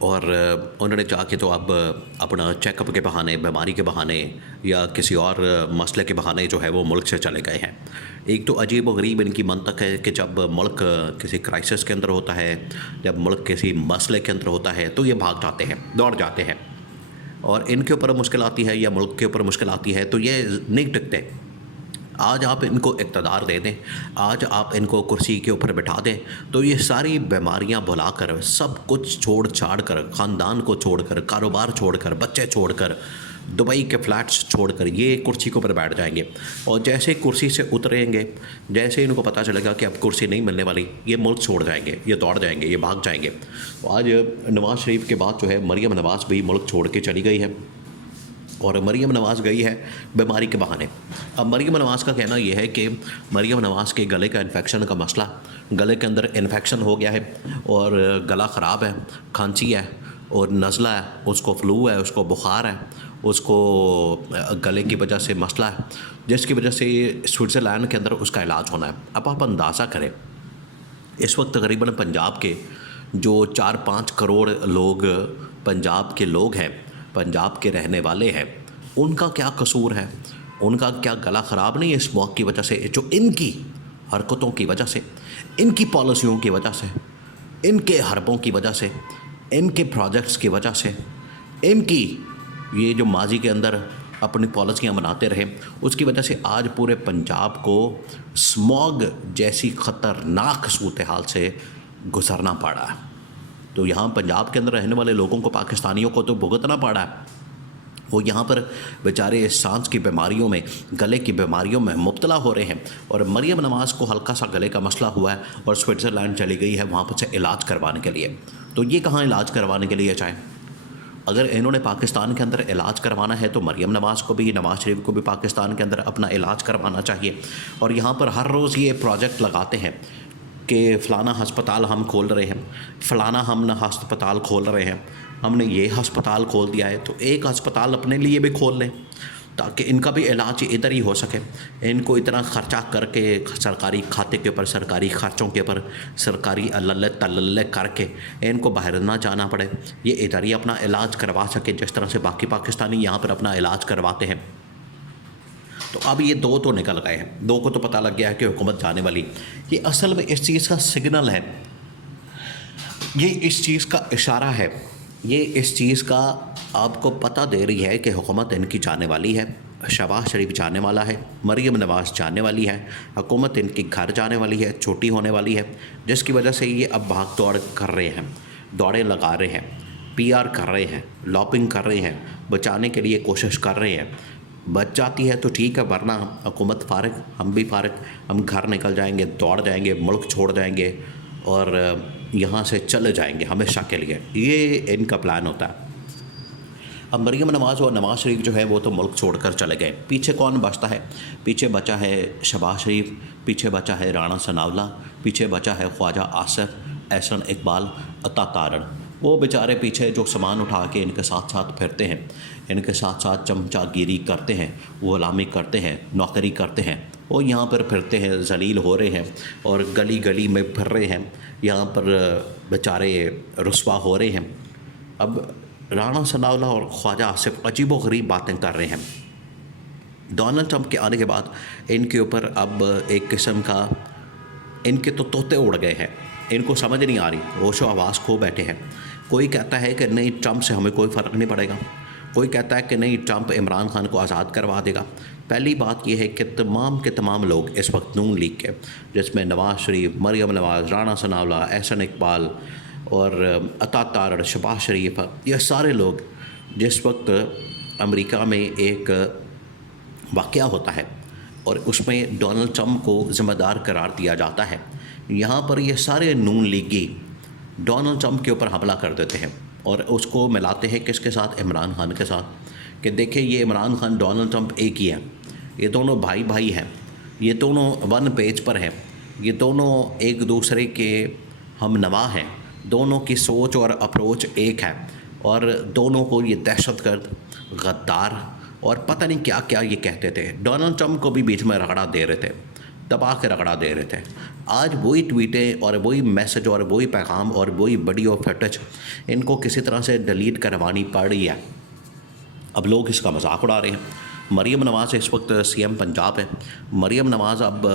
اور انہوں نے جا کے تو اب اپنا چیک اپ کے بہانے، بیماری کے بہانے یا کسی اور مسئلے کے بہانے جو ہے وہ ملک سے چلے گئے ہیں۔ ایک تو عجیب و غریب ان کی منطق ہے کہ جب ملک کسی کرائسس کے اندر ہوتا ہے، جب ملک کسی مسئلے کے اندر ہوتا ہے تو یہ بھاگ جاتے ہیں، دوڑ جاتے ہیں، اور ان کے اوپر مشکل آتی ہے یا ملک کے اوپر مشکل آتی ہے تو یہ نہیں ٹکتے۔ آج آپ ان کو اقتدار دے دیں، آج آپ ان کو کرسی کے اوپر بٹھا دیں تو یہ ساری بیماریاں بھلا کر، سب کچھ چھوڑ چھاڑ کر، خاندان کو چھوڑ کر، کاروبار چھوڑ کر، بچے چھوڑ کر، دبئی کے فلیٹس چھوڑ کر یہ کرسی کے اوپر بیٹھ جائیں گے، اور جیسے کرسی سے اتریں گے، جیسے ان کو پتہ چلے گا کہ اب کرسی نہیں ملنے والی، یہ ملک چھوڑ جائیں گے، یہ دوڑ جائیں گے، یہ بھاگ جائیں گے۔ آج نواز شریف کے بعد جو ہے مریم نواز بھی ملک چھوڑ کے چلی گئی ہے، اور مریم نواز گئی ہے بیماری کے بہانے۔ اب مریم نواز کا کہنا یہ ہے کہ مریم نواز کے گلے کا انفیکشن کا مسئلہ، گلے کے اندر انفیکشن ہو گیا ہے اور گلا خراب ہے، کھانسی ہے اور نزلہ ہے، اس کو فلو ہے، اس کو بخار ہے، اس کو گلے کی وجہ سے مسئلہ ہے، جس کی وجہ سے سوئٹزرلینڈ کے اندر اس کا علاج ہونا ہے۔ اب آپ اندازہ کریں، اس وقت تقریباً پنجاب کے جو 4-5 کروڑ لوگ پنجاب کے لوگ ہیں، پنجاب کے رہنے والے ہیں، ان کا کیا قصور ہے؟ ان کا کیا گلا خراب نہیں ہے اس موت کی وجہ سے، جو ان کی حرکتوں کی وجہ سے، ان کی پالیسیوں کی وجہ سے، ان کے حربوں کی وجہ سے، ان کے پروجیکٹس کی وجہ سے، ان کی یہ جو ماضی کے اندر اپنی پالیسیاں بناتے رہے، اس کی وجہ سے آج پورے پنجاب کو اسموگ جیسی خطرناک صورتحال سے گزرنا پڑا ہے۔ تو یہاں پنجاب کے اندر رہنے والے لوگوں کو، پاکستانیوں کو تو بھگتنا پڑا ہے۔ وہ یہاں پر بیچارے سانس کی بیماریوں میں، گلے کی بیماریوں میں مبتلا ہو رہے ہیں، اور مریم نواز کو ہلکا سا گلے کا مسئلہ ہوا ہے اور سوئٹزرلینڈ چلی گئی ہے وہاں پر سے علاج کروانے کے لیے۔ تو یہ کہاں علاج کروانے کے لیے چاہیں؟ اگر انہوں نے پاکستان کے اندر علاج کروانا ہے تو مریم نواز کو بھی، نواز شریف کو بھی پاکستان کے اندر اپنا علاج کروانا چاہیے۔ اور یہاں پر ہر روز یہ پروجیکٹ لگاتے ہیں کہ فلانا ہسپتال ہم کھول رہے ہیں، فلانا ہم نہ ہسپتال کھول رہے ہیں، ہم نے یہ ہسپتال کھول دیا ہے، تو ایک ہسپتال اپنے لیے بھی کھول لیں تاکہ ان کا بھی علاج ادھر ہی ہو سکے۔ ان کو اتنا خرچہ کر کے سرکاری کھاتے کے اوپر، سرکاری خرچوں کے اوپر، سرکاری اللہ تللے کر کے ان کو باہر نہ جانا پڑے، یہ ادھر ہی اپنا علاج کروا سکے جس طرح سے باقی پاکستانی یہاں پر اپنا علاج کرواتے ہیں۔ تو اب یہ دو تو نکل گئے ہیں، دو کو تو پتہ لگ گیا ہے کہ حکومت جانے والی۔ یہ اصل میں اس چیز کا سگنل ہے، یہ اس چیز کا اشارہ ہے، یہ اس چیز کا آپ کو پتہ دے رہی ہے کہ حکومت ان کی جانے والی ہے، شہباز شریف جانے والا ہے، مریم نواز جانے والی ہے، حکومت ان کی گھر جانے والی ہے، چھوٹی ہونے والی ہے، جس کی وجہ سے یہ اب بھاگ دوڑ کر رہے ہیں، دوڑیں لگا رہے ہیں، پی آر کر رہے ہیں، لابنگ کر رہے ہیں، بچانے کے لیے کوشش کر رہے ہیں۔ بچ جاتی ہے تو ٹھیک ہے، ورنہ حکومت فارغ، ہم بھی فارغ، ہم گھر نکل جائیں گے، دوڑ جائیں گے، ملک چھوڑ جائیں گے اور یہاں سے چلے جائیں گے ہمیشہ کے لیے۔ یہ ان کا پلان ہوتا ہے۔ اب مریم نواز اور نواز شریف جو ہے وہ تو ملک چھوڑ کر چلے گئے، پیچھے کون بچتا ہے؟ پیچھے بچا ہے شہباز شریف، پیچھے بچا ہے رانا ثناءاللہ، پیچھے بچا ہے خواجہ آصف، احسن اقبال، عطا تارڑ۔ وہ بیچارے پیچھے جو سامان اٹھا کے ان کے ساتھ ساتھ پھرتے ہیں، ان کے ساتھ ساتھ چمچا گیری کرتے ہیں، غلامی کرتے ہیں، نوکری کرتے ہیں، وہ یہاں پر پھرتے ہیں، ذلیل ہو رہے ہیں اور گلی گلی میں پھر رہے ہیں، یہاں پر بیچارے رسوا ہو رہے ہیں۔ اب رانا ثناءاللہ اور خواجہ آصف عجیب و غریب باتیں کر رہے ہیں۔ ڈونلڈ ٹرمپ کے آنے کے بعد ان کے اوپر اب ایک قسم کا، ان کے تو طوطے اڑ گئے ہیں، ان کو سمجھ نہیں آ رہی، ہوش و حواس کھو بیٹھے ہیں۔ کوئی کہتا ہے کہ نہیں ٹرمپ سے ہمیں کوئی فرق نہیں پڑے گا، کوئی کہتا ہے کہ نہیں ٹرمپ عمران خان کو آزاد کروا دے گا۔ پہلی بات یہ ہے کہ تمام کے تمام لوگ اس وقت نون لیگ کے، جس میں نواز شریف، مریم نواز، رانا ثناءاللہ، احسن اقبال اور عطا تارڑ، شہباز شریف، یہ سارے لوگ، جس وقت امریکہ میں ایک واقعہ ہوتا ہے اور اس میں ڈونلڈ ٹرمپ کو ذمہ دار قرار دیا جاتا ہے، یہاں پر یہ سارے نون لیگی ڈونلڈ ٹرمپ کے اوپر حملہ کر دیتے ہیں اور اس کو ملاتے ہیں کس کے ساتھ؟ عمران خان کے ساتھ، کہ دیکھیں یہ عمران خان، ڈونلڈ ٹرمپ ایک ہی ہے، یہ دونوں بھائی بھائی ہیں، یہ دونوں ون پیج پر ہیں، یہ دونوں ایک دوسرے کے ہم نوا ہیں، دونوں کی سوچ اور اپروچ ایک ہے، اور دونوں کو یہ دہشت گرد، غدار اور پتہ نہیں کیا کیا یہ کہتے تھے۔ ڈونلڈ ٹرمپ کو بھی بیچ میں رگڑا دے رہے تھے، دبا کے رگڑا دے رہے تھے. آج وہی ٹویٹیں اور وہی میسج اور وہی پیغام اور وہی ویڈیو فوٹیج ان کو کسی طرح سے ڈیلیٹ کروانی پڑ رہی ہے. اب لوگ اس کا مذاق اڑا رہے ہیں. مریم نواز اس وقت سی ایم پنجاب ہے. مریم نواز اب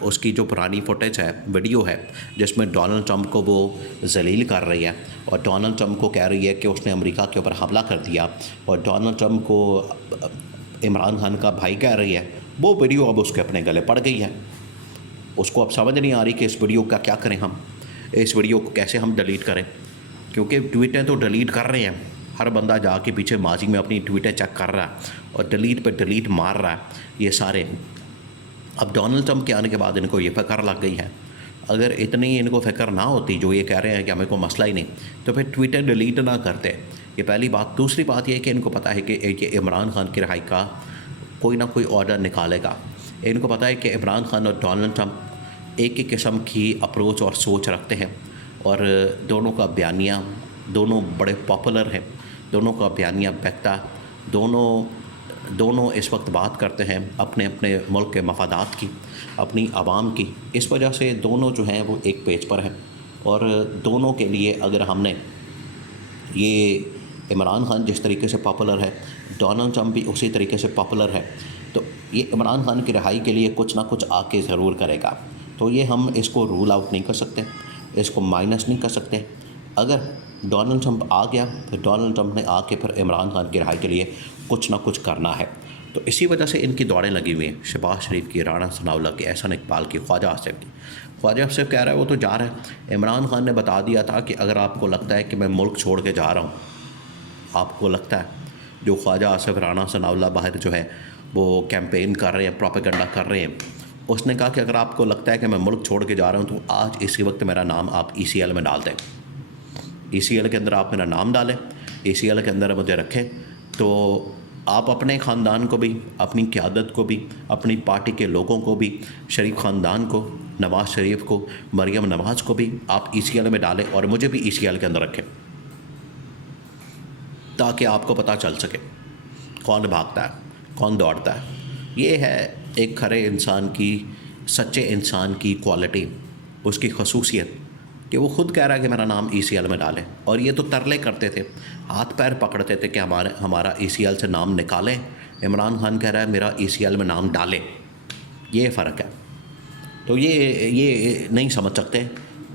اس کی جو پرانی فوٹیج ہے, ویڈیو ہے, جس میں ڈونلڈ ٹرمپ کو وہ ذلیل کر رہی ہے اور ڈونلڈ ٹرمپ کو کہہ رہی ہے کہ اس نے امریکہ کے اوپر حملہ کر دیا, اور ڈونلڈ ٹرمپ کو عمران خان کا بھائی کہہ رہی ہے, وہ ویڈیو اب اس کے اپنے گلے پڑ گئی ہے. اس کو اب سمجھ نہیں آ رہی کہ اس ویڈیو کا کیا کریں, ہم اس ویڈیو کو کیسے ہم ڈیلیٹ کریں, کیونکہ ٹویٹیں تو ڈیلیٹ کر رہے ہیں. ہر بندہ جا کے پیچھے ماضی میں اپنی ٹویٹیں چیک کر رہا ہے اور ڈیلیٹ پہ ڈیلیٹ مار رہا ہے یہ سارے. اب ڈونلڈ ٹرمپ کے آنے کے بعد ان کو یہ فکر لگ گئی ہے. اگر اتنی ان کو فکر نہ ہوتی جو یہ کہہ رہے ہیں کہ ہمیں کوئی مسئلہ ہی نہیں, تو پھر ٹویٹر ڈیلیٹ نہ کرتے. یہ پہلی بات. دوسری بات یہ ہے کہ ان کو پتہ ہے کہ یہ عمران خان کی رہائی کا کوئی نہ کوئی آرڈر نکالے گا. ان کو پتہ ہے کہ عمران خان اور ڈونلڈ ٹرمپ ایک ہی قسم کی اپروچ اور سوچ رکھتے ہیں, اور دونوں کا بیانیہ, دونوں بڑے پاپولر ہیں, دونوں کا بیانیہ بہتا, دونوں اس وقت بات کرتے ہیں اپنے اپنے ملک کے مفادات کی, اپنی عوام کی. اس وجہ سے دونوں جو ہیں وہ ایک پیج پر ہیں, اور دونوں کے لیے اگر ہم نے یہ عمران خان جس طریقے سے پاپولر ہے, ڈونلڈ ٹرمپ بھی اسی طریقے سے پاپولر ہے, تو یہ عمران خان کی رہائی کے لیے کچھ نہ کچھ آ کے ضرور کرے گا. تو یہ ہم اس کو رول آؤٹ نہیں کر سکتے, اس کو مائنس نہیں کر سکتے. اگر ڈونلڈ ٹرمپ آ گیا تو ڈونلڈ ٹرمپ نے آ کے پھر عمران خان کی رہائی کے لیے کچھ نہ کچھ کرنا ہے. تو اسی وجہ سے ان کی دوڑیں لگی ہوئی ہیں, شہباز شریف کی, رانا ثناءاللہ کی, احسن اقبال کی, خواجہ آصف کی. خواجہ آصف کہہ رہا ہے وہ تو جا رہا ہے. عمران خان نے بتا دیا تھا کہ اگر آپ کو لگتا ہے کہ میں ملک چھوڑ کے جا رہا ہوں, آپ کو لگتا ہے, جو خواجہ آصف, رانا ثناءاللہ باہر جو ہے وہ کیمپین کر رہے ہیں, پروپیگنڈا کر رہے ہیں, اس نے کہا کہ اگر آپ کو لگتا ہے کہ میں ملک چھوڑ کے جا رہا ہوں تو آج اسی وقت میرا نام آپ ECL میں ڈال دیں. ECL کے اندر آپ میرا نام ڈالیں, ECL کے اندر مجھے رکھیں, تو آپ اپنے خاندان کو بھی, اپنی قیادت کو بھی, اپنی پارٹی کے لوگوں کو بھی, شریف خاندان کو, نواز شریف کو, مریم نواز کو بھی آپ ECL میں ڈالیں, اور مجھے بھی ECL کے اندر رکھیں, تاکہ آپ کو پتہ چل سکے کون بھاگتا ہے, کون دوڑتا ہے. یہ ہے ایک کھرے انسان کی, سچے انسان کی کوالٹی, اس کی خصوصیت, کہ وہ خود کہہ رہا ہے کہ میرا نام ECL میں ڈالیں. اور یہ تو ترلے کرتے تھے, ہاتھ پیر پکڑتے تھے کہ ہمارا ECL سے نام نکالیں. عمران خان کہہ رہا ہے میرا ECL میں نام ڈالیں. یہ فرق ہے. تو یہ نہیں سمجھ سکتے.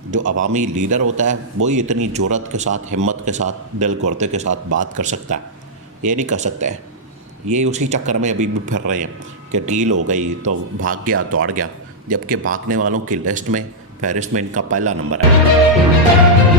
جو عوامی لیڈر ہوتا ہے وہی اتنی جرأت کے ساتھ, ہمت کے ساتھ, دل گردے کے ساتھ بات کر سکتا ہے. یہ نہیں کر سکتا ہے. یہ اسی چکر میں ابھی بھی پھر رہے ہیں کہ ڈیل ہو گئی تو بھاگ گیا, دوڑ گیا, جبکہ بھاگنے والوں کی لسٹ میں, فہرست میں ان کا پہلا نمبر ہے.